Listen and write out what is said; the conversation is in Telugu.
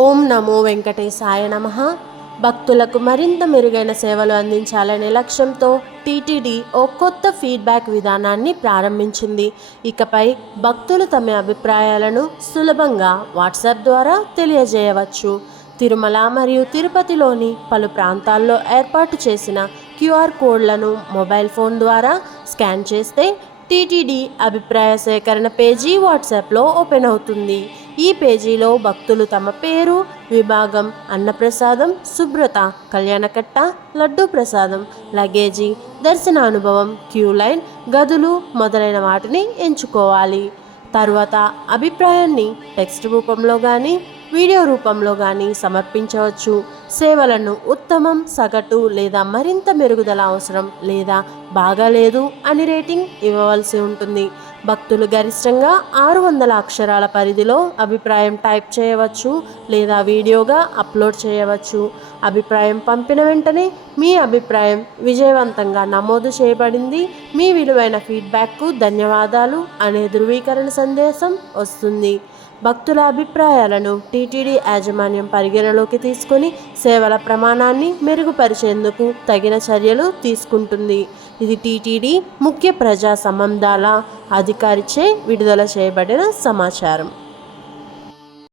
ఓం నమో వెంకటేశాయ నమః. భక్తులకు మరింత మెరుగైన సేవలు అందించాలనే లక్ష్యంతో టీటీడీ ఓ కొత్త ఫీడ్బ్యాక్ విధానాన్ని ప్రారంభించింది. ఇకపై భక్తులు తమ అభిప్రాయాలను సులభంగా వాట్సాప్ ద్వారా తెలియజేయవచ్చు. తిరుమల మరియు తిరుపతిలోని పలు ప్రాంతాల్లో ఏర్పాటు చేసిన క్యూఆర్ కోడ్లను మొబైల్ ఫోన్ ద్వారా స్కాన్ చేస్తే టీటీడీ అభిప్రాయ సేకరణ పేజీ వాట్సాప్లో ఓపెన్ అవుతుంది. ఈ పేజీలో భక్తులు తమ పేరు, విభాగం, అన్నప్రసాదం, శుభ్రత, కళ్యాణకట్ట, లడ్డూ ప్రసాదం, లగేజీ, దర్శన అనుభవం, క్యూ లైన్, గదులు మొదలైన వాటిని ఎంచుకోవాలి. తరువాత అభిప్రాయాన్ని టెక్స్ట్ రూపంలో కానీ వీడియో రూపంలో కానీ సమర్పించవచ్చు. సేవలను ఉత్తమం, సగటు లేదా మరింత మెరుగుదల అవసరం లేదా బాగాలేదు అని రేటింగ్ ఇవ్వవలసి ఉంటుంది. భక్తులు గరిష్టంగా 600 అక్షరాల పరిధిలో అభిప్రాయం టైప్ చేయవచ్చు లేదా వీడియోగా అప్లోడ్ చేయవచ్చు. అభిప్రాయం పంపిన వెంటనే మీ అభిప్రాయం విజయవంతంగా నమోదు చేయబడింది, మీ విలువైన ఫీడ్బ్యాక్కు ధన్యవాదాలు అనే ధృవీకరణ సందేశం వస్తుంది. భక్తుల అభిప్రాయాలను టీటీడీ యాజమాన్యం పరిగణలోకి తీసుకొని సేవల ప్రమాణాన్ని మెరుగుపరిచేందుకు తగిన చర్యలు తీసుకుంటుంది. ఇది టీటీడీ ముఖ్య ప్రజా సంబంధాల అధికారిచే విడుదల చేయబడిన సమాచారం.